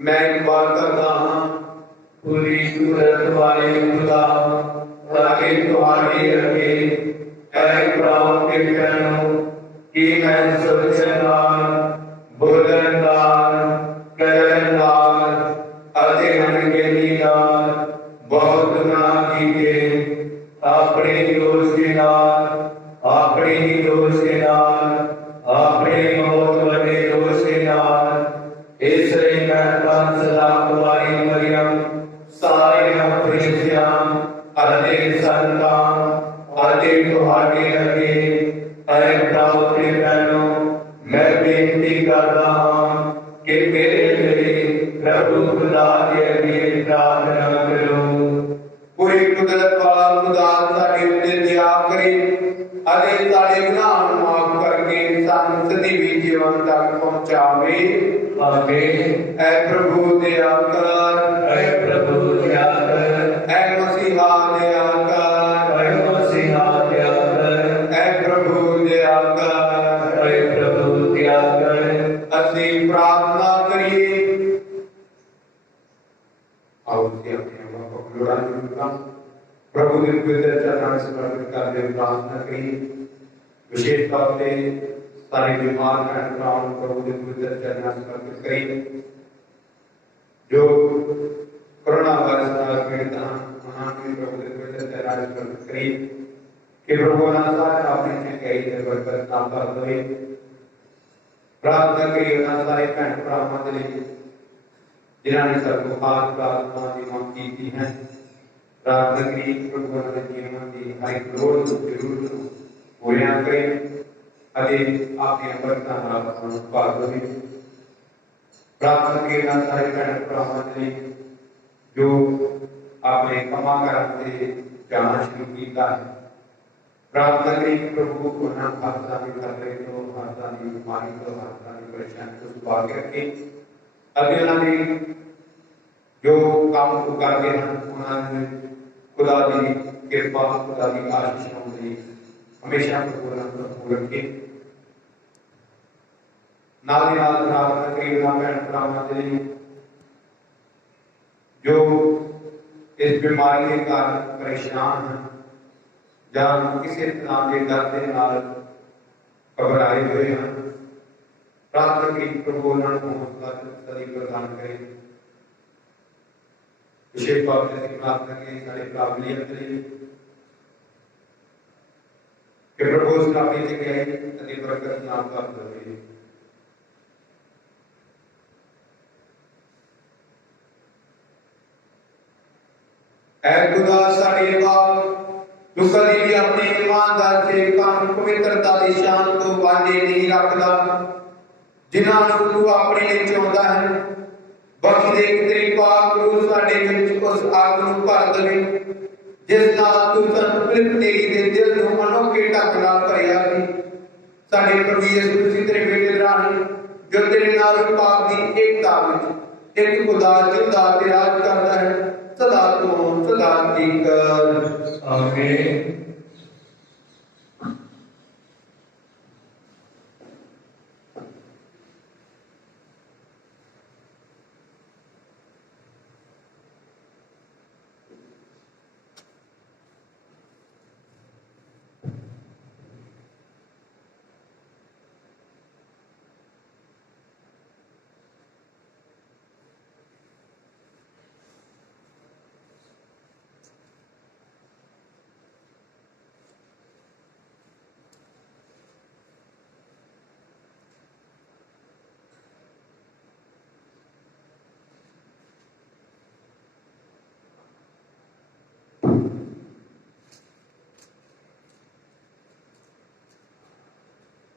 मैं इकबाल करता हाँ पूरी सूरत वाले खुदा ताकि तुम्हारी अगे ऐ प्राप्त करो कि मैं सोचनदार बोलनदार करनदार अति अनगिनतीदार बहुत गुनाह किए अपने दोष के नाल अपने ही दोष के नाल अपने बहुत बड़े दोष के नाल इसलिए मैं सलाम वाली मरियम सारे फरिश्तियां अते संतां अते तुहाडे अगे ऐ प्रभु के बहनों मैं बेनती करता हाँ कि मेरे लिए प्रभु खुदा के अगे प्रार्थना करो। पूरी कुदरत वाला खुदा साडे उत्ते दया करे अते साडे गुनाह नूं माफ करके सानूं सदैव जीवन तक पहुंचावे। आमीन। ऐ प्रभु दया कर, ऐ प्रभु दया कर, ऐ मसीहा दया कर, ऐ मसीहा दया कर, ऐ प्रभु दया कर, ऐ प्रभु दया कर। असीं प्रार्थना करिए। आओ जी अपने आप को लोड़ा जुड़ना प्रभु के पवित्र चरणों में समर्पित करके प्रार्थना करिए। विशेष तौर पे सारे बीमार भैन प्रभु के पवित्र चरणों में समर्पित करिए। जो कोरोना वायरस द्वारा पीड़ित हैं उन्हें प्रभु के पवित्र चरणों में समर्पित करिए कि प्रभु अनासार अपने चंगाई दे बरकत नाम कर दे। प्रार्थना करिए उन्हें सारे भैन भरावां दे लिए जिन्होंने सबको खास प्रार्थना की मांग की है। प्रार्थना करिए प्रभु उन्होंने जीवन की हर एक लोड़ जरूरत पूरियां करें अरे आपने बरकत नाम पार दे। प्रार्थना करिए उन्हें सारे भैन भरावां दे लिए जो आपने कमा करते जाना शुरू किया है। प्रार्थना करिए प्रभु उन्हें हादसा भी कर रहे तो हादसा की बीमारी तो हादसा की परेशानी को छुपा के रखे। अभी उन्होंने जो काम को करते हैं उन्होंने खुदा की कृपा खुदा की आशीषों से हमेशा प्रभु रखे। नाल प्रार्थना करिए भैन भरावां दे लिए जो इस बीमारी के कारण परेशान हैं या किसी तरह के डर के नाल घबराए हुए हैं। प्रार्थना की प्रभु उन्होंने हौसला सदी प्रदान करे। विशेष तौर पर प्रार्थना की सारी काबिलियत कि प्रभु उस काबिलियत के सदी बरकत नाम कर दे। ऐ खुदा साडे बाप तू कभी भी अपने ईमानदार सेवकां नूं पवित्रता दी शान तो वांझे नहीं रखदा जिन्हां नूं तू अपने लिए चाहुंदा है। बख्श दे कि तेरी पाक रूह साडे विच उस आग नूं भर देवे जिस नाल तू सानूं तेरी दे दिल नूं अनोखे ढंग नाल भरिया सी। साडे प्रभु यीशु मसीह तेरे बेटे राही जो तेरे नाल पाक दी एकता विच एक खुदा जिंदा ते राज करदा है सदा तो सदा कर। आमीन।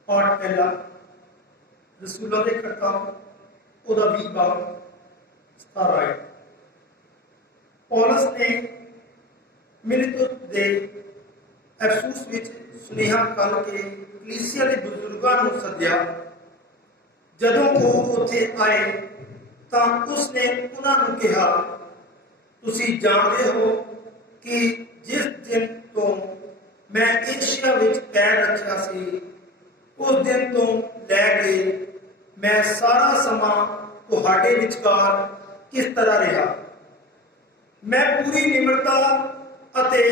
पाठ पहला रसूलों के किताब ओदा 20 बाब 17 आयत। पौलुस ने मिलितुस दे अफसूस विच सुनेहा कल के कलीसिया के बुजुर्गों को सद्या। जदों वो उत्थे आए तां उसने उन्होंने कहा तुसी जानते हो कि जिस दिन तो मैं एशिया विच पैर रखा सी उस दिन तो लैके मैं सारा समा तुहाडे विचकार किस तरह रहा। मैं पूरी निम्रता ਅਤੇ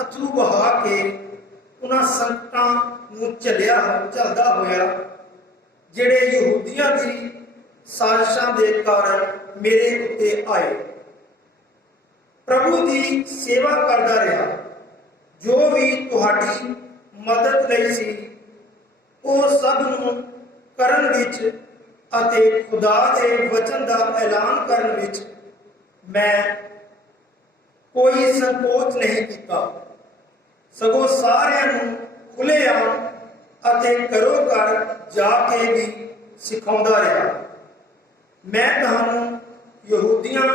ਅਥਰੂ ਬਹਾ ਕੇ ਉਹਨਾਂ ਸੰਕਟਾਂ ਨੂੰ ਝੱਲਦਾ ਹੋਇਆ ਜਿਹੜੇ ਯਹੂਦੀਆਂ ਦੀ ਸਾਜ਼ਿਸ਼ਾਂ ਦੇ ਕਾਰਨ ਮੇਰੇ ਉੱਤੇ ਆਏ। ਪ੍ਰਭੂ ਦੀ ਸੇਵਾ ਕਰਦਾ ਰਿਹਾ। ਜੋ ਵੀ ਤੁਹਾਡੀ ਮਦਦ ਲਈ ਸੀ ਉਹ ਸਭ ਨੂੰ ਕਰਨ ਵਿੱਚ ਅਤੇ ਖੁਦਾ ਦੇ ਵਚਨ ਦਾ ਐਲਾਨ ਕਰਨ ਵਿੱਚ ਮੈਂ ਕੋਈ ਸੰਕੋਚ ਨਹੀਂ ਕੀਤਾ, ਸਗੋਂ ਸਾਰਿਆਂ ਨੂੰ ਖੁੱਲ੍ਹੇਆਮ ਅਤੇ ਘਰੋਂ ਘਰ ਜਾ ਕੇ ਵੀ ਸਿਖਾਉਂਦਾ ਰਿਹਾ। ਮੈਂ ਤੁਹਾਨੂੰ ਯਹੂਦੀਆਂ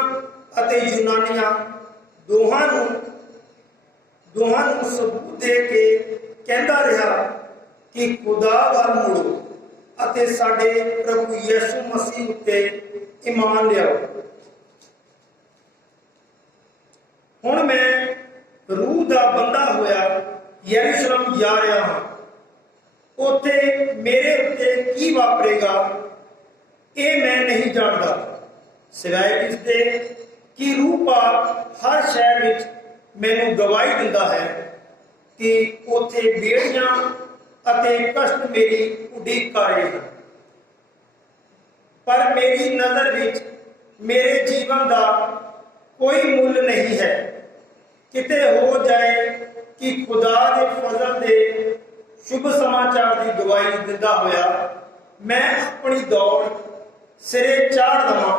ਅਤੇ ਯੂਨਾਨੀਆਂ ਦੋਹਾਂ ਨੂੰ ਸਬੂਤ ਦੇ ਕੇ ਕਹਿੰਦਾ ਰਿਹਾ ਕਿ ਖੁਦਾ ਵੱਲ ਮੁੜੋ ਅਤੇ ਸਾਡੇ ਪ੍ਰਭੂ ਯਿਸੂ ਮਸੀਹ ਉੱਤੇ ਈਮਾਨ ਲਿਆਓ। ਹੁਣ ਮੈਂ ਰੂਹ ਦਾ ਬੰਦਾ ਹੋਇਆ ਯਰੂਸ਼ਲਮ ਜਾ ਰਿਹਾ ਹਾਂ। ਉੱਥੇ ਮੇਰੇ ਉੱਤੇ ਕੀ ਵਾਪਰੇਗਾ ਇਹ ਮੈਂ ਨਹੀਂ ਜਾਣਦਾ, ਸਿਵਾਏ ਇਸ ਦੇ ਕਿ ਰੂਹ ਪਾਕ ਹਰ ਸ਼ਹਿਰ ਵਿੱਚ ਮੈਨੂੰ ਗਵਾਹੀ ਦਿੰਦਾ ਹੈ ਕਿ ਉੱਥੇ ਬੇੜੀਆਂ ਅਤੇ ਕਸ਼ਟ ਮੇਰੀ ਉਡੀਕ ਕਰ ਰਹੇ ਹਨ। ਪਰ ਮੇਰੀ ਨਜ਼ਰ ਵਿੱਚ ਮੇਰੇ ਜੀਵਨ ਦਾ ਕੋਈ ਮੁੱਲ ਨਹੀਂ ਹੈ। ਕਿਤੇ ਹੋ ਜਾਏ ਕਿ ਖੁਦਾ ਦੇ ਫਜ਼ਲ ਦੇ ਸ਼ੁਭ ਸਮਾਚਾਰ ਦੀ ਗਵਾਹੀ ਦਿੰਦਾ ਹੋਇਆ ਮੈਂ ਆਪਣੀ ਦੌੜ ਸਿਰੇ ਚਾੜ ਲਵਾਂ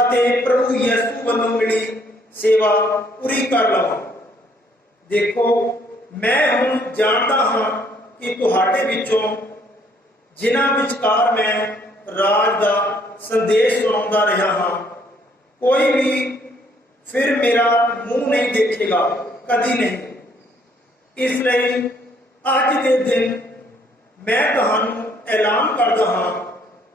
ਅਤੇ ਪ੍ਰਭੂ ਯਿਸੂ ਵੱਲੋਂ ਮਿਲੀ ਸੇਵਾ ਪੂਰੀ ਕਰ ਲਵਾਂ। ਦੇਖੋ, ਮੈਂ ਹੁਣ ਜਾਣਦਾ ਹਾਂ ਕਿ ਤੁਹਾਡੇ ਵਿੱਚੋਂ ਜਿਨ੍ਹਾਂ ਵਿਚਕਾਰ ਮੈਂ ਰਾਜ ਦਾ ਸੰਦੇਸ਼ ਸੁਣਾਉਂਦਾ ਰਿਹਾ ਹਾਂ, ਕੋਈ ਵੀ ਫਿਰ ਮੇਰਾ ਮੂੰਹ ਨਹੀਂ ਦੇਖੇਗਾ, ਕਦੀ ਨਹੀਂ। ਇਸ ਲਈ ਅੱਜ ਦੇ ਦਿਨ ਮੈਂ ਤੁਹਾਨੂੰ ਐਲਾਨ ਕਰਦਾ ਹਾਂ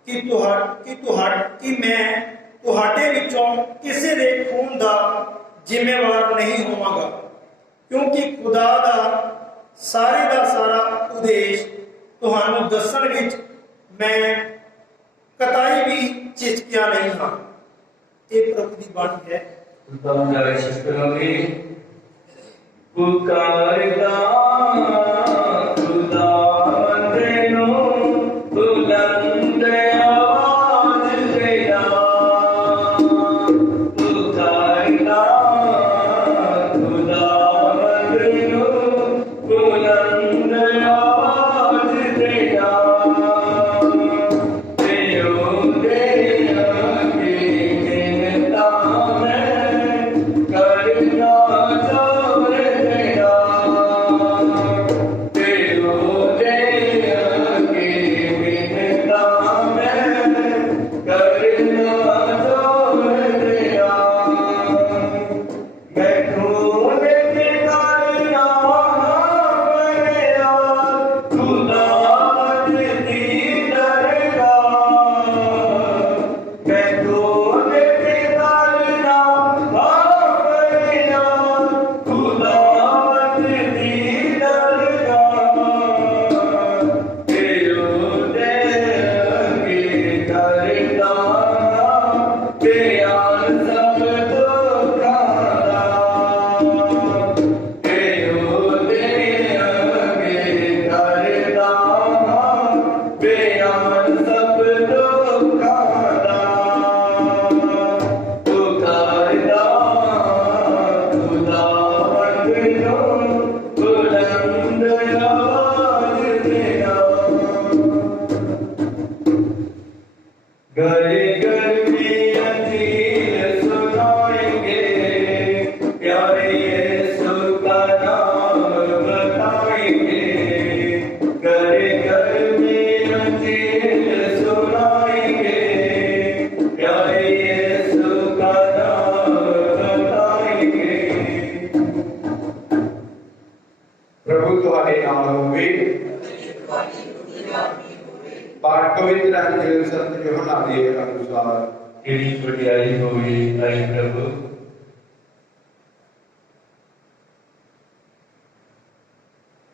ਕਿ ਮੈਂ ਤੁਹਾਡੇ ਵਿੱਚੋਂ ਕਿਸੇ ਦੇ ਖੂਨ ਦਾ ਜ਼ਿੰਮੇਵਾਰ ਨਹੀਂ ਹੋਵਾਂਗਾ, ਕਿਉਂਕਿ ਖੁਦਾ ਦਾ ਸਾਰਾ ਉਦੇਸ਼ ਤੁਹਾਨੂੰ ਦੱਸਣ ਵਿੱਚ ਮੈਂ ਕਤਾਈ ਵੀ ਝਿਜਕਿਆ ਨਹੀਂ ਹਾਂ। ਇਹ ਪ੍ਰਭੂ ਦੀ ਬਾਣੀ ਹੈ। पुकारता खुदा तेनों बुलंद आवाज तेरा, पुकारता खुदा तेनों बुलंद आवाज तेरा, तेरो तेरा की गिनता में करना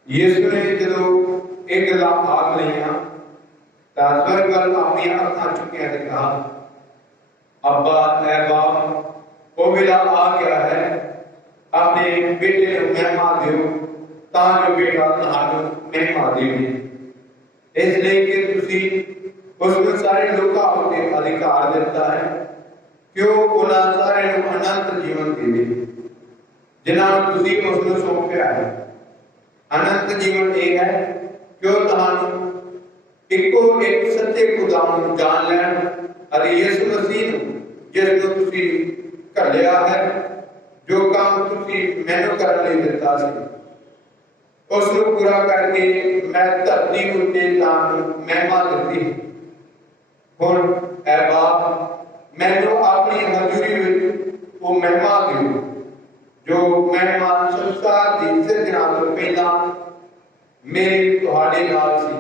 ਯਿਸੂ ਨੇ ਜਦੋਂ ਇਹ ਗੱਲਾਂ ਆਖ ਲਈਆਂ ਤਾਂ ਸਵਰਗ ਵੱਲ ਆਪਣੀਆਂ ਅੱਖਾਂ ਚੁੱਕੀਆਂ ਤੇ ਕਿਹਾ, अब्बा ऐ बाप वो वेला आ गया है, अपने बेटे को महिमा दियो ਤਾਂ ਜੋ बेटा ਤੁਹਾਨੂੰ महिमा देवे। इसलिए कि तुसी उसमें सारे लोगों उत्ते अधिकार दिता है कि उन्होंने सारे अनंत जीवन देवे जिन्होंने तुसी उसमें सौंपया है। अनंत जीवन यह है कि तुहानू इको एक सच्चे खुदा नूं जान लैण अते यीशु मसीह नूं जिस नूं तुसी घल्लिया है, जो काम तुसी मैनू करन लई दिता सी उसनूं पूरा करके मैं धरती उत्ते तुहानू महिमा दित्ती। हुण ऐ बाप मैनू अपनी हजूरी विच वो महिमा दिओ जो महिमा संसार दी सिरजना तों पहलां मेरे तुहाडे नाल सी।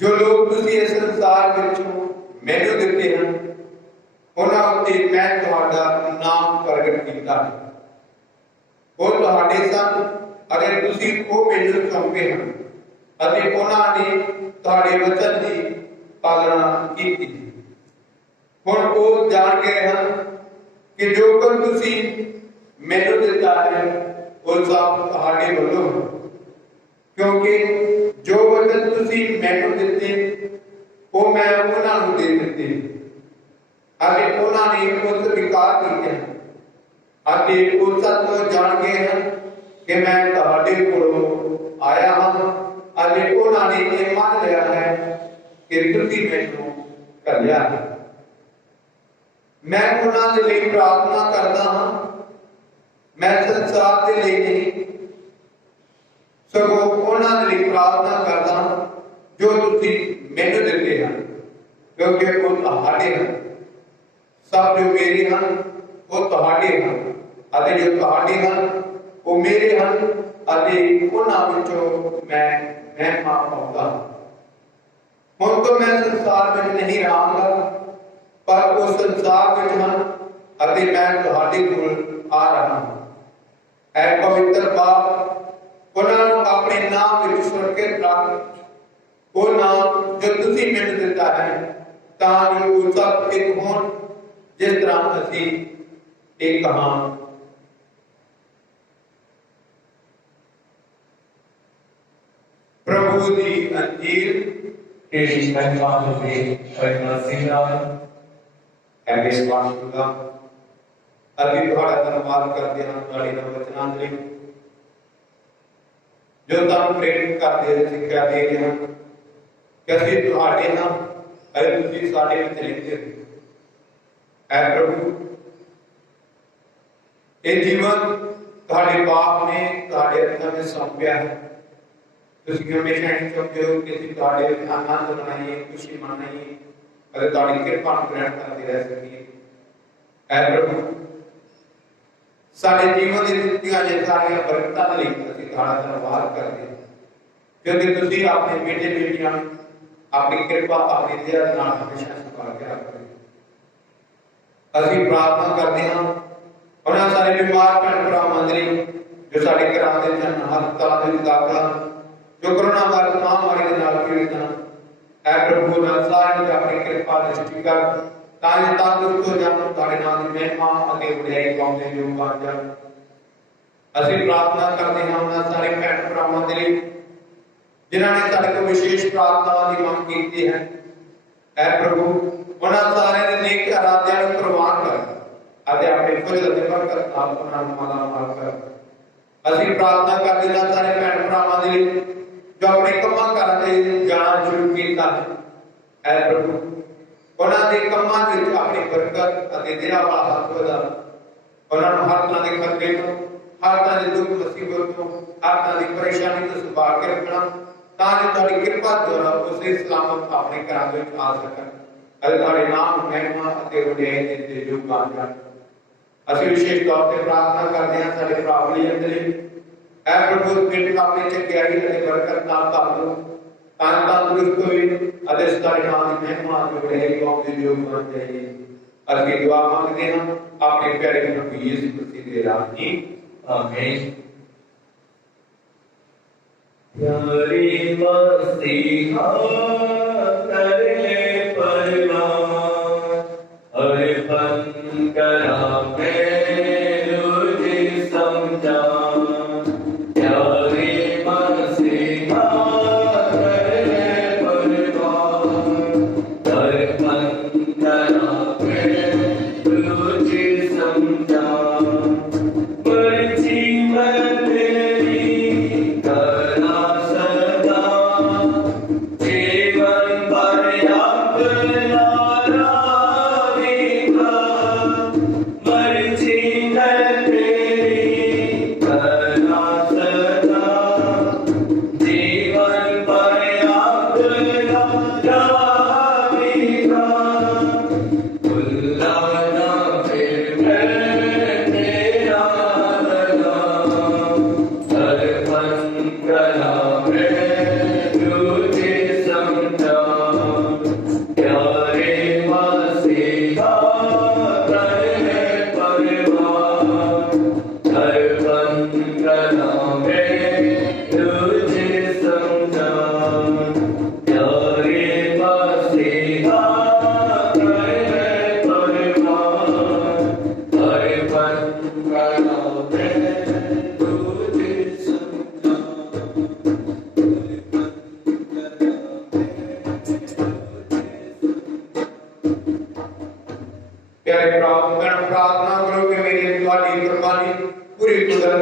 जो लोग तुसी इस संसार विचों मैनू दित्ते हैं उन्हां उत्ते मैं तुहाडा नाम प्रगट कीता है। वो तुहाडे सन अरे तुसी वो मैनू सौंपे हैं अते उन्हां ने तुहाडे वचन दी पालना की। हुण वो जान गए हैं कि जो कुछ तुसी मैनू दिता है वो सब तुहाडे वल्लों है, क्योंकि जो वचन तुसी मैनू दिते वो मैं उन्हां नूं दे दिते अते उन्हां ने उस स्वीकार कीते अते उस सच को जान गए हैं कि मैं तुहाडे कोलों आया हां अते उन्हां ने ये मान लिया है कि तुसी मैनू घल्लिया है। मैं उन्हां दे लई प्रार्थना करदा हां, मैं संसार दे लई नहीं सगों उन्हां दे लई प्रार्थना करदा हां जो तुसी मैनू दिते हैं, क्योंकि वो तुहाडे हैं। सब जो मेरे हैं वो तुहाडे हैं अते जो तुहाडे हैं वो मेरे हैं अते उन्हां विचों मैं महिमा पाउंदा। हुण तो मैं संसार में नहीं रहांगा पर वो संसार में हैं अते मैं तुहाडे कोल आ रहा हूं। ऐ पवित्र बाप उन्हां नूं अपने नाम विच सुरक्षित रख, वो नाम जो तुसी मैनू दिता है तां जो वो सब एक होण जिस तरह असीं एक हां। प्रभु दी अंजील तेरी महिमा होवे परिमा सिंगा ऐ विश्वासुदा अभी तुहाड़ा धन्यवाद करते हैं तुहाडे वचनां लई जो तुहानूं प्रेरित करदे सिक्ख्या दे रहे हैं कि असीं तुहाडे नां अते तुसीं साडे विच रहिंदे हो। ऐ प्रभु ये जीवन तुहाडे बाप ने तुहाडे हत्थां में सौंपया है। तुसीं हमेशा ही चाहते हो कि असीं तुहाडे विच आनंद मनाइए, खुशी मनाइए अते तुहाडी किरपा नूं ग्रहण करते रह सकीए। ऐ प्रभु साडे जीवन दी दित्तियां जे सारियां बरकतां लई असीं तुहाडा धन्नवाद करदे हां, क्योंकि तुसीं अपने बेटे बेटियां नूं अपनी किरपा अपनी दया नाल हमेशा संभाल के रखदे हो। असीं प्रार्थना करदे हां उन्हां सारे बीमार भैण भरावां दे जो साडे घरां दे जन हस्पतालां दे विच दाखल जो कोरोना वायरस महामारी के नाल पीड़ित हैं। ऐ प्रभु नाल सारे नूं अपनी कृपा दृष्टि कर तां जो तंदुरुस्त हो जाण, तुहाडे नाम दी महिमा अते वडियाई पाउंदे जो बण जाण। असीं प्रार्थना करदे हां उन्हां सारे भैण भरावां दे लई जिन्हां ने साडे कोल विशेष प्रार्थनावां दी मंग कीती है। ऐ प्रभु उन्हां सारे दे नेक इरादियां नूं प्रवान कर अते अपने फजल अते बरकत नाल उन्हां नूं मालामाल कर। असीं प्रार्थना करदे हां सारे भैण भरावां दे लई जो अपने कम्मां कारां ते जाना शुरू कीता है। ऐ प्रभु उन्हां दे कम्मां विच अपनी बरकत अते दया वाला हत्थ वधा उन्हां नूं हर तरह के खतरे तों, हर तरह के दुख मुसीबत तों, हर तरह की परेशानी तों संभाल के रखना तां जो तुहाडी किरपा द्वारा उसे सलामत अपने घरां विच आ सकन अते तुहाडे नाम नूं महिमा अते वडियाई दिंदे जो बण जाण। असीं विशेष तौर ते प्रार्थना करदे हां साडे भरा विलियम दे लई। ऐ प्रभु पिंड अपने चंगियाई अते बरकत नाल भर दो तां तंदुरुस्त होए अते तुहाडे नाम दी महिमा अते वडियाई पाउंदे जो बण जाइए। असीं दुआ मंगदे हां अपने प्यारे प्रभु यीशु मसीह दे राही, आमीन। प्यारे मसीहा कर ले परवान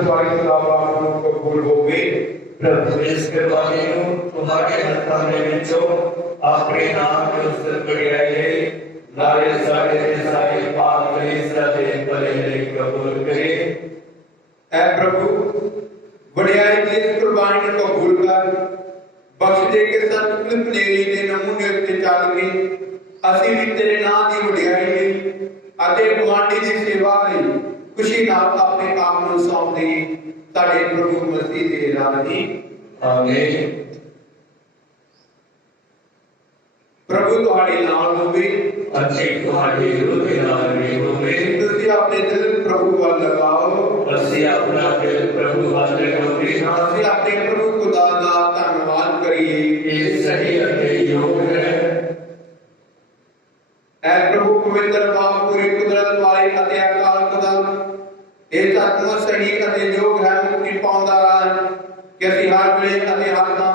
तुम्हारी खुदावा कबूल होवे। प्रभु इस कुर्बानी को तुम्हारे हत्था में विचो अपने नाम के उस बढ़ियाई ले नारे सारे सारे पाप कलीसिया दे भले ले कबूल करे। ऐ प्रभु बढ़ियाई की इस कुर्बानी को कबूल कर, बख्श दे के संत फिलिप नेरी दे नमूने उत्ते चल के ਅਸੀਂ भी तेरे नाम की बढ़ियाई ਲਈ ਅਤੇ ਗੁਆਂਢੀ ਦੀ सेवा ਲਈ खुशी नाल अपने आप ਨੂੰ सौंप देई। ਸਾਡੇ प्रभु मसीह ਦੇ ਨਾਮ ਦੀ आमीन। प्रभु ਤੁਹਾਡੇ ਨਾਲ ਹੋਵੇ अच्छी तुम्हारी रूह के नाल भी होवे। ਤੁਸੀਂ ਆਪਣੇ ਦਿਲ प्रभु ਵੱਲ ਲਗਾਓ। ਅਸੀਂ अपना दिल प्रभु वाले होवे। ਅਸੀਂ ਆਪਣੇ प्रभु खुदा ਦਾ ਧੰਨਵਾਦ ਕਰੀਏ। ये सही अते योग है। ऐ प्रभु पवित्र बाप पूरी कुदरत वाले ਅਤੇ ਅਕਾਲ ਖੁਦਾ ਇਹ ਸਤਿਗੁਰ ਸਹੀ ਅਤੇ ਯੋਗ ਹੈ ਮੁਕਤੀ ਪਾਉਂਦਾ ਰਾਹ ਕਿ ਅਸੀਂ ਹਰ ਵੇਲੇ ਅਤੇ ਹਰ ਥਾਂ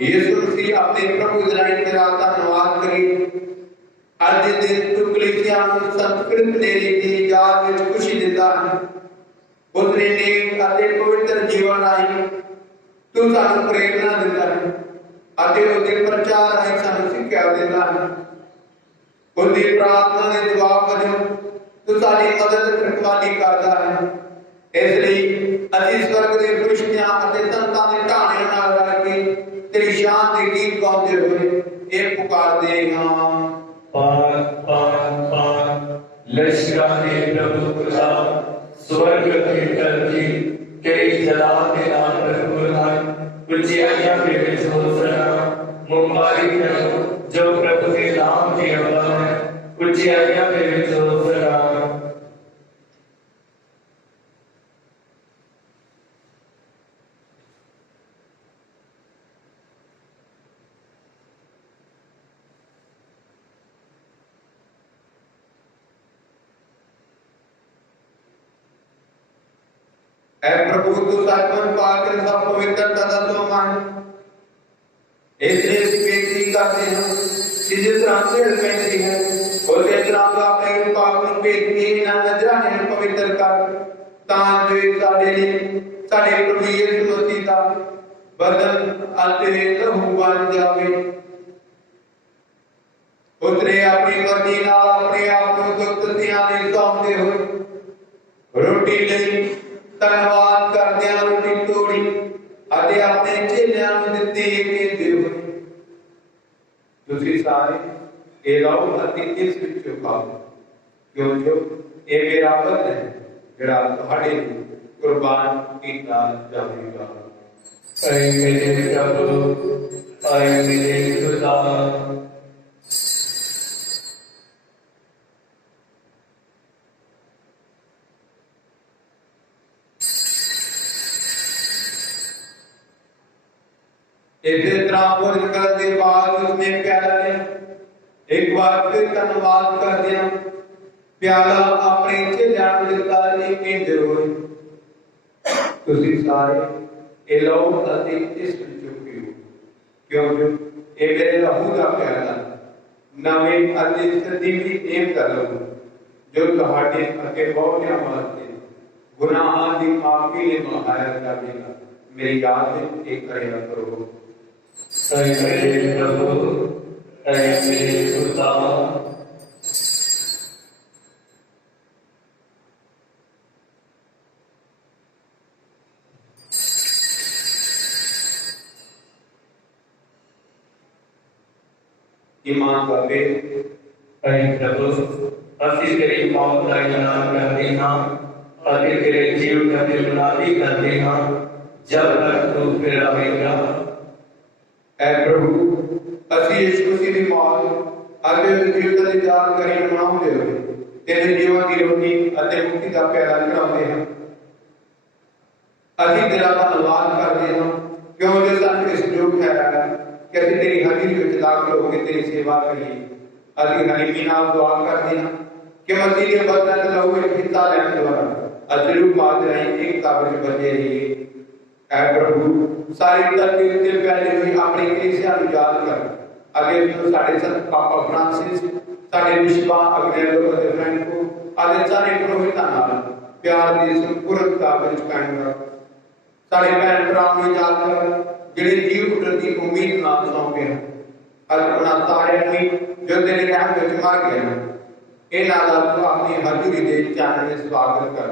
ਯਿਸੂ ਮਸੀਹ ਆਪਣੇ ਪ੍ਰਭੂ ਇਜ਼ਰਾਈਲ ਦਾ ਧੰਨਵਾਦ ਕਰੀਏ। ਅੱਜ ਦੇ ਦਿਨ ਤੂੰ ਕਲੀਸਿਆ ਨੂੰ ਸੰਤ ਫਿਲਿਪ ਨੇਰੀ ਦੀ ਯਾਦ ਵਿੱਚ ਖੁਸ਼ੀ ਦਿੰਦਾ ਹੈ। ਉਸਨੇ ਨੇਕ ਅਤੇ ਪਵਿੱਤਰ ਜੀਵਨ ਰਾਹੀਂ ਤੂੰ ਸਾਨੂੰ ਪ੍ਰੇਰਨਾ ਦਿੰਦਾ ਹੈ ਅਤੇ ਉਹਦੇ ਪ੍ਰਚਾਰ ਰਾਹੀਂ ਸਾਨੂੰ ਸਿੱਖਿਆ ਦਿੰਦਾ ਹੈ। उनकी प्रार्थना के जवाब वजों तू साडी मदद रखवाली करता है। इसलिए असीं स्वर्ग के फरिश्तियां अते संतां दे ढाणे नाल रल के तेरी शान दे गीत गाउंदे होए ये पुकारदे हां। पाक पाक पाक लश्करां दे प्रभु खुदा स्वर्ग की धरती तेरी जलाल के नाम पर बुलंद ऊंचाइयां के विच होसना मुबारक है जो प्रभु के नाम की अवला है ऊंचाइयां के विच होसना। ऐ प्रभु तू सचमुच पाक सब पवित्रता दा सोमान इसलिए बेनती करते हैं कि जिस तरह से पैंती है और जिस तरह का अपने पाप ਨੂੰ ਭੇਜ ਕੇ ਨਾ ਨਜ਼ਰਾਨੇ ਨੂੰ ਪਵਿੱਤਰ ਕਰ ਤਾਂ ਜੋ ਸਾਡੇ ਲਈ ਸਾਡੇ ਪ੍ਰਭੂ ਯਿਸੂ ਮਸੀਹ ਦਾ ਬਦਨ ਅਤੇ ਲਹੂ ਬਣ ਜਾਵੇ। ਉਸਨੇ ਆਪਣੀ ਮਰਜ਼ੀ ਨਾਲ ਆਪਣੇ ਆਪ ਨੂੰ ਦੁੱਖਤਿਆਂ ਦੇ ਸੌਂਪਦੇ ਹੋਏ ਰੋਟੀ ਲਈ ਧੰਨਵਾਦ ਕਰਦਿਆਂ ਰੋਟੀ ਤੋੜੀ ਅਤੇ ਆਪਣੇ ਚੇਲਿਆਂ ਨੂੰ ਦਿੱਤੀ ਕਹਿੰਦੇ ਹੋਏ ਤੁਸੀਂ ਸਾਰੇ ਇਹ ਲਓ ਅਤੇ ਇਸ ਵਿੱਚੋਂ ਖਾਓ ਕਿਉਂਕਿ ਇਹ ਮੇਰਾ ਬਦਨ ਹੈ ਜਿਹੜਾ ਤੁਹਾਡੇ ਲਈ ਕੁਰਬਾਨ ਕੀਤਾ ਜਾਵੇਗਾ। ऐ मेरे प्रभु ऐ मेरे खुदा इस तरह भोजन करने के बाद उसने प्याला लिया एक बार फिर धन्यवाद कर दिया प्याला अपने चेलियां ਨੂੰ ਦਿੱਤਾ ਇਹ ਕਹਿੰਦੇ ਹੋਏ ਤੁਸੀਂ ਸਾਰੇ ਇਹ ਲਓ ਅਤੇ ਇਸ ਵਿੱਚੋਂ ਪੀਓ ਕਿਉਂਕਿ ਇਹ ਮੇਰੇ ਲਹੂ ਦਾ ਪਿਆਲਾ ਨਵੇਂ ਅਤੇ ਸਦੀਵੀ ਨੇਮ ਦਾ ਲਹੂ ਜੋ ਤੁਹਾਡੇ ਅਤੇ ਬਹੁਤਿਆਂ ਵਾਸਤੇ ਗੁਨਾਹਾਂ ਦੀ ਮਾਫੀ ਲਈ ਮੁਹਾਇਆ ਜਾਵੇਗਾ। मेरी याद में एक करेगा करो। ऐ मेरे प्रभु ऐ मेरे खुदा ईमान करके ऐ प्रभु ਅਸੀਂ ਤੇਰੀ ਮੌਤ ਦਾ ਐਲਾਨ ਕਰਦੇ ਹਾਂ ਅਤੇ ਤੇਰੇ ਜੀਵਨ ਦੀ ਬੁਲਾਈ ਕਰਦੇ ਹਾਂ जब तक तू फिर आएगा। ऐ प्रभु ਅਸੀਂ ਯਿਸੂ ਮਸੀਹ ਦੀ ਮੌਤ ਅਤੇ ਜੀਵਨ ਦੀ ਜਾਣਕਾਰੀ ਮਨਾਉਂਦੇ ਹੋਏ ਤੇਰੇ ਜੀਵਨ ਦੀ ਰੋਟੀ ਅਤੇ ਮੁਕਤੀ ਦਾ ਪਿਆਲਾ ਚੜਾਉਂਦੇ ਹਾਂ। ਅਸੀਂ ਤੇਰਾ ਧੰਨਵਾਦ ਕਰਦੇ ਹਾਂ ਕਿਉਂਕਿ ਸਾਨੂੰ ਇਸ ਯੋਗ ਠਹਿਰਾਇਆ ਕਿ ਅਸੀਂ ਤੇਰੀ ਹਜ਼ੂਰੀ ਵਿੱਚ ਦਾਖਲ ਹੋ ਕੇ ਤੇਰੀ ਸੇਵਾ ਕਰੀਏ। ਅਸੀਂ ਹਲੀਮੀ ਨਾਲ ਦੁਆ ਕਰਦੇ ਹਾਂ ਕਿ ਮਸੀਹ ਦੇ ਬਦਨ ਦੇ ਲਹੂ ਵਿੱਚ ਹਿੱਸਾ ਲੈਣ ਦੁਆਰਾ ਅਜਰੂ ਬਾਦ ਰਹੀ ਇੱਕ ਕਾਬਲ ਬਚੇ ਰਹੀਏ। ऐ प्रभु सारी धरती उत्ते फैली हुई अपनी कलीसिया ਨੂੰ याद कर अगे तो साडे संत पापा फ्रांसिस साडे बिशपा अग्नेलो ਅਤੇ फ्रैंको ਅਤੇ ਸਾਰੇ ਪ੍ਰੋਹਿਤਾਂ ਨਾਲ प्यार ਦੀ ਸੰਪੂਰਨਤਾ ਵਿੱਚ ਕਾਇਮ ਰੱਖ साढ़े भैन भरा याद कर जिहड़े जीव पुत्र की उम्मीद नाल सौंपे और उन्होंने सारे जो तेरे रहम विच मर गए इन्हां दा तू अपनी हजूरी दे चरण में स्वागत कर।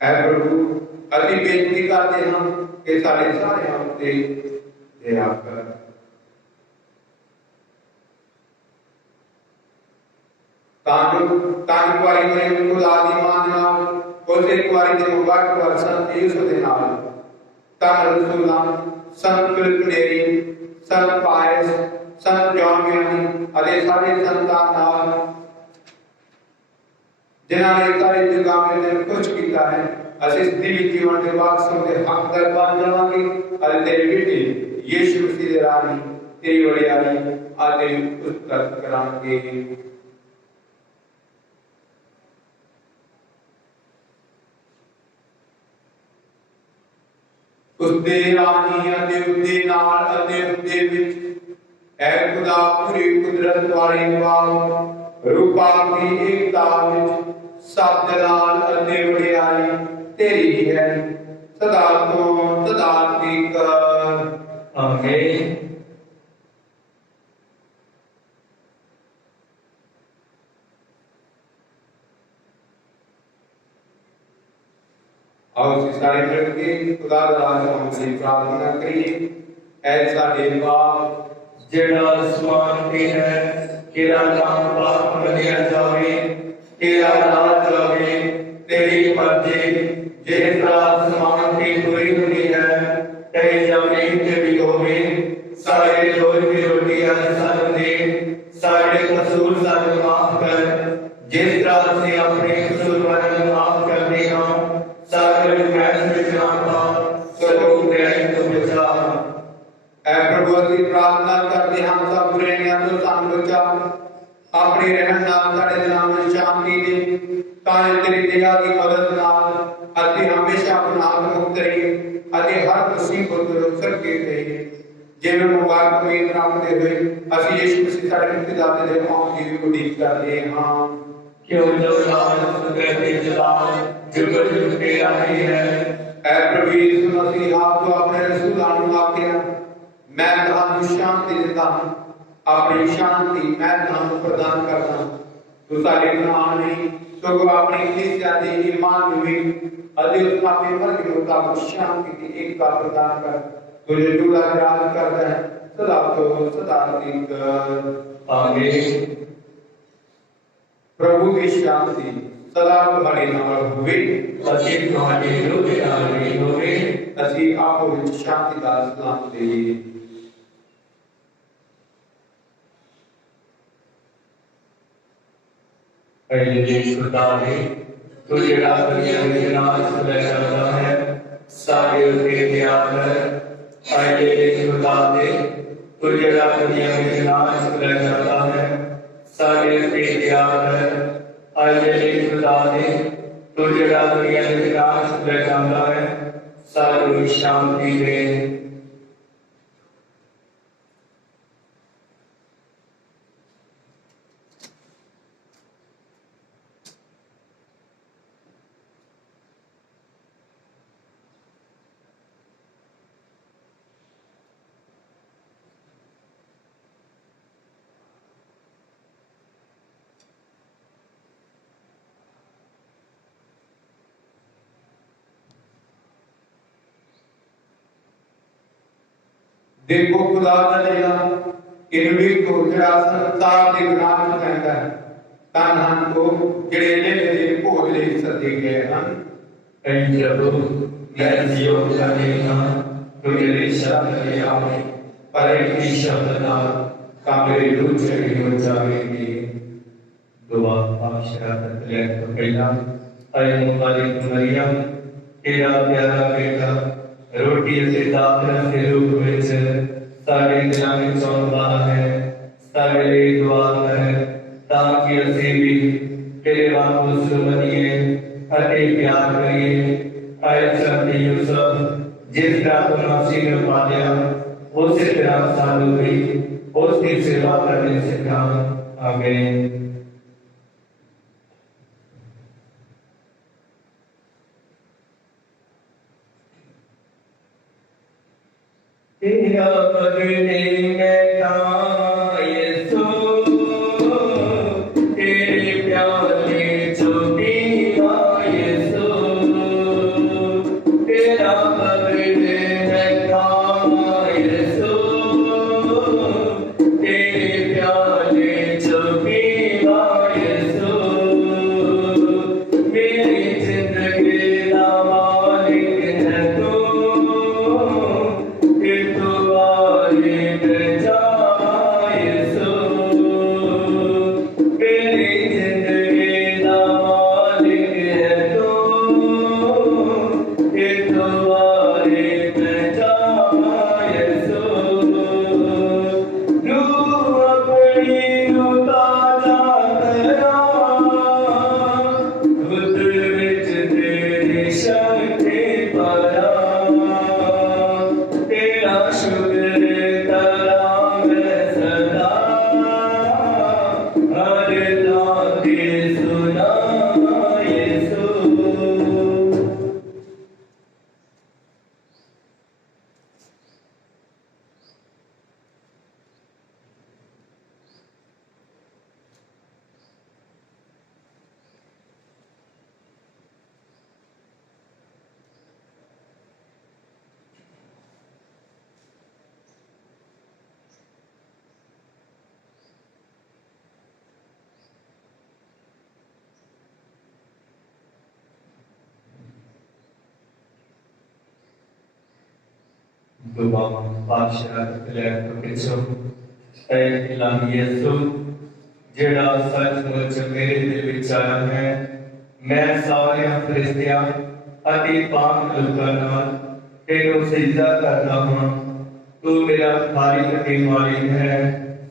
ऐ प्रभु अति बेनती करते हैं कि सारे सारे उत्ते दया कर। तां कुआरी मरियम खुदा दी मां दे नाल उसे कुआरी दे मुबारक वर संत यूसुफ दे नाल तां रसूलां संत फिलिप नेरी संत पायस संत जॉन ज्ञानी अदे सारे संतां नाल जिन्हां ने सारे जुगां में दिन खुश कीता है असीं दिव्य जीवन दे वारसां दे हकदार बन जावांगे अदे तेरे बेटे यीशु मसीह दे राही तेरी वडियाई अदे उस्तत करांगे। उसदे रानी अते उसदे नाल अते उसदे विच ऐ खुदा पूरी कुदरत वाले वाल रूपा की एकता विच सब जलाल अते वडियाई तेरी है सदा तो सदा तक। आमीन। आओ सारे मिलके खुदा दा नाम से प्रार्थना करिए। ऐ साडे बाप जेड़ा आसमान ते है तेरा नाम पाक मनिया जावे तेरा राज आवे तेरी मर्जी जिस आसमान ते पूरी हुई है ते जमीन ते भी होवे। सारे रोज की रोटी अज सानू दे सारे कसूर सानू माफ कर जिस तरह से अपने कसूरवारों को माफ करते हैं सारे प्रभु की प्रार्थना करते हम सब बुराइयों तो सानू बचा अपने रहन नाल साडे दिलां में शांति दे ताकि तेरी दया की मदद नाल असीं हमेशा गुनाह मुक्त रहिए अते हर मुसीबत तो सके रहिए। जिवें मुबारक उम्मीद रखते हुए असीं यीशु मसीह साडे मुक्तिदाता दे आउण दी उम्मीद करते हां। क्यों जो कहते जलाल जुग जुग के आई है। ऐ प्रभु यीशु मसीह आप तो अपने रसूलां नूं आखिया मैं तुहानू शांति देता हूं अपनी शांति मैं तुहानू प्रदान करता हूं। तू साडे गुनाह नहीं सगों अपनी कलीसिया दे ईमान नूं भी अते उस अपने मर्जी के मुताबिक शांति की एकता प्रदान कर। तुझे जुड़ा राज करता है सदा तो सदा तक। आमीन। प्रभु की शांति सदा तुम्हारे नाल होवे असीं तुहाडे रूह दे नाल भी होवे। असीं आपो विच शांति दा सलाम देईए। खुदा ने तू जेड़ा दुनिया में नाश करता है सारे उसके ध्यान कर। आइए खुदा ने तू जेड़ा दुनिया में नाश करता है सारे उसके ध्यान कर। आइए खुदा ने तू जेड़ा दुनिया में नाश करता है सारी शांति दे। देखो खुदा का लेला इनवी को जड़ा संसार के गुनाह में कहता है तन हम को जड़े ले ले भोज ले सदे गए हैं। ऐ प्रभु मैं जियो का लेना तो मेरे शब्द ले आवे पर एक शब्द ना का मेरे रूह चढ़ी हो जाएगी। दुआ पाशा तले तो पहला ऐ मुबारक मरियम तेरा प्यारा बेटा रोटी से दाखिल के रूप में सारे दिलों में चौंधा है सारे लिए दुआ है ताकि असीं भी तेरे वांगू बनिए अते प्यार करिए। आए संत यूसुफ जिस तरह तुम मसीह ने पाया उसी तरह सानू भी उसकी सेवा करने सिखा। आमीन। तेरा बदले मैं खावा यीशु, तेरे प्याले जो पीवा यीशु, तेरा बदले मैं खावा यीशु, तेरे प्याले जो पीवा यीशु, मेरी जिंदगी का मालिक है तू, कि तू मालिक जावा यीशु, मेरी जिंदगी का मालिक है तू, कि तू मालिक जावा यीशु, रूह अपनी ताजा करा, बुद्ध विच तेरी शक्ति भरा, तेरा शुक्र करा मैं सदा, हर दादी सुना यीशु। दुआ पातशाह कलैक पिछो ऐ इलाही यीशु, जेड़ा सचमुच मेरे दिल विच आया है, मैं सारे फरिश्तियां अति पाक लोकां नाल तेनू सजदा करदा हां। तू मेरा खालिक ते मालिक है,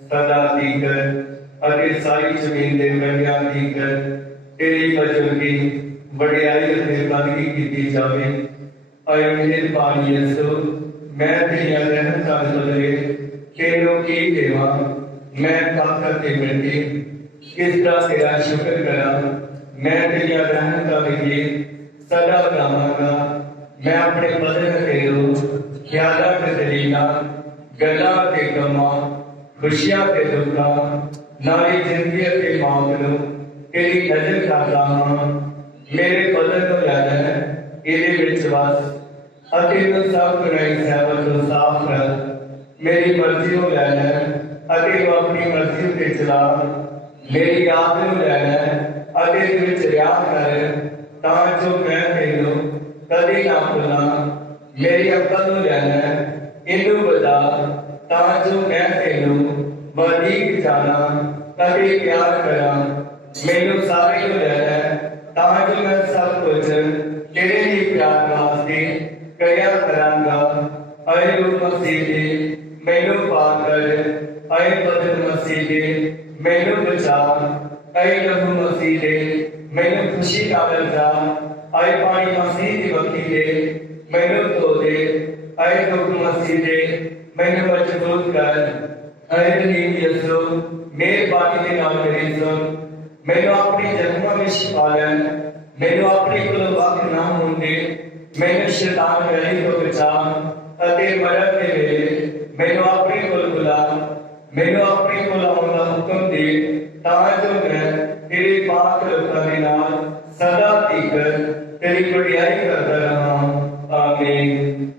सदा दीकर अति सारी जमीन दे कंढियां दीकर तेरी मौजूदगी वडियाई अते बंदगी कीती जावे। ऐ मेहरबान यीशु, मैं तेरिया रहमतां दे बदले तेनू की देवां, मैं ताकत ते मिलती किस तरह तेरा शुक्र करा। मैं तेरिया रहमतां दे लिए सदा गावांगा। मैं अपने बदन ते रूह ख्यालां ते दलीलां गल्लां ते कम्मां खुशियां ते दुखां नाली जिंदगी ते मौत नूं तेरी नजर करदा हां। मेरे बदन नूं लै लै इहदे विच वस अति सब बुराई सहबत को साफ कर। मेरी मर्जी को लै लै अति अपनी मर्जी ते चला। मेरी याद को लै लै अति विच रिहा कर, तां जो मैं तेनू कदी ना भुला। मेरी अकल को लै लै इनू बता, तां जो मैं तेनू वधीक जाना कदी प्यार करा। मैनू सारे को लै लै, तां जो मैं सब कुछ तेरे ही प्यार वास्ते करया करांगा। ऐ रूह मसीह दे मैनू पाक कर, ऐ बदन मसीह दे मैनू बचा, ऐ लहू मसीह दे मैनू खुशी नाल जा, ऐ पानी मसीह दी बखी दे मैनू धो दे, ऐ दुख मसीह दे मैनू मजबूत कर। ऐ रहीम यीशु, मेहरबानी दे नाल मेरी सुन, मैनू अपनी जख्मां विच शिफा लै, मैनू अपने कोलों वख ना होण दे। मैनू शैतान वैरी तो बचा अते मरण दे वेले मैनू अपने कोल बुला। मैनू अपने कोल आउण दा हुक्म दे, तां जो मैं तेरे पाक लोकां दे नाल सदा तीकर तेरी वडियाई करदा रहां। आमीन।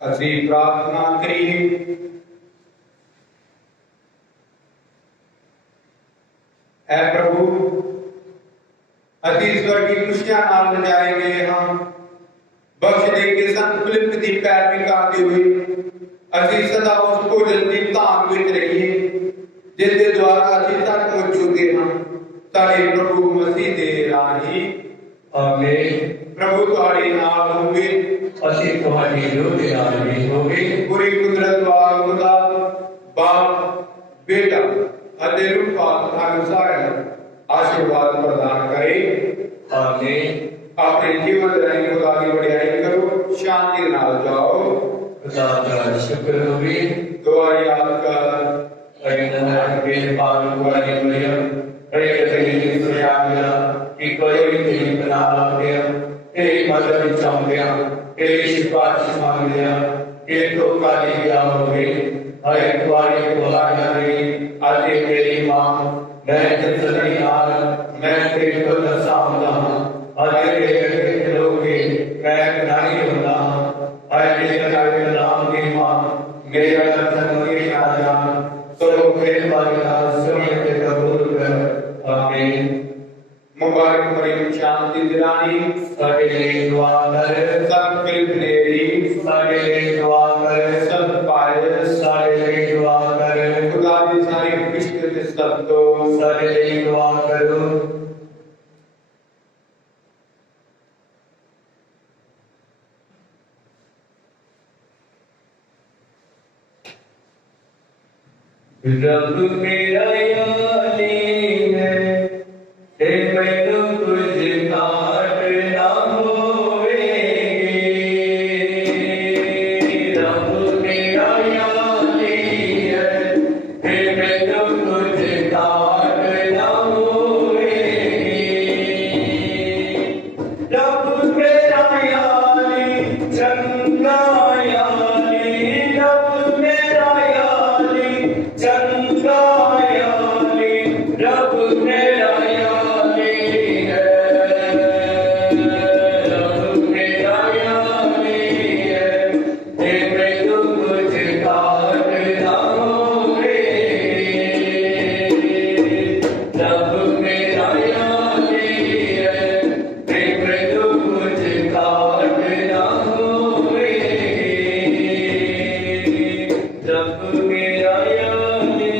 ਅਸੀਂ प्रार्थना करिए। ऐ प्रभु, अति स्वर्गी खुशियां नाल नजाए गए हां। बख्श दे के संत फिलिप दी पैरवी करते हुए ਅਸੀਂ सदा उस भोजन की धाम विच रहिए जिस दे द्वारा ਅਸੀਂ सचमुच चुके हां साडे प्रभु मसीह दे राही। आमीन। प्रभु तुहाडे नाल होवे ਅਸੀਂ ਤੁਹਾਡੀ ਰੂਹ ਦੇ ਨਾਲ ਵੀ ਹੋਵੇ। पूरी कुदरत वाल खुदा बाप बेटा अते रूह पाक अनुसार आशीर्वाद प्रदान करे। आमीन। अपने जीवन राही खुदा की बढ़ाई करो, शांति नाल जाओ। खुदा का शुक्र होवे। दुआ याद कर अगर के पाल वाली मरियम अरे तेरी सुया गया कि कोई भी तेरी बना गया तेरी मदद चाहते हैं तेरी सिफारिश मांग लिया कि तो काली गया होगे अरे तुम्हारी बुला जाने आते तेरी माँ मैं तेरी हाल मैं तेरे को दसाऊंगा अरे तेरे लोगे मैं नहीं होता अरे तेरे नाम की माँ मेरा तनवीर आजा तो मेरे बारे सुनिए ते कबूल कर। आमीन। मुबारक मरियम शांति दिलानी साडे लिए दुआ कर। सब फिल्मेरी साडे लिए दुआ कर। सब पाए साडे लिए दुआ कर। खुदा की सारी किश्त ते सब तो साडे लिए दुआ करो। रब मेरा यानी है ते मैनू कुछ काट ना होवेगी। रब मेरा यानी है ते मैनू कुछ काट ना होवेगी। रब मेरा यानी चंगा यानी रब मेरा यानी चंगा यानी रब मेरा यानी है। रब मेरा यानी है ते मैनू कुछ काट ना होवेगी। रब मेरा यानी है ते मैनू कुछ काट ना होवेगी। रब मेरा यानी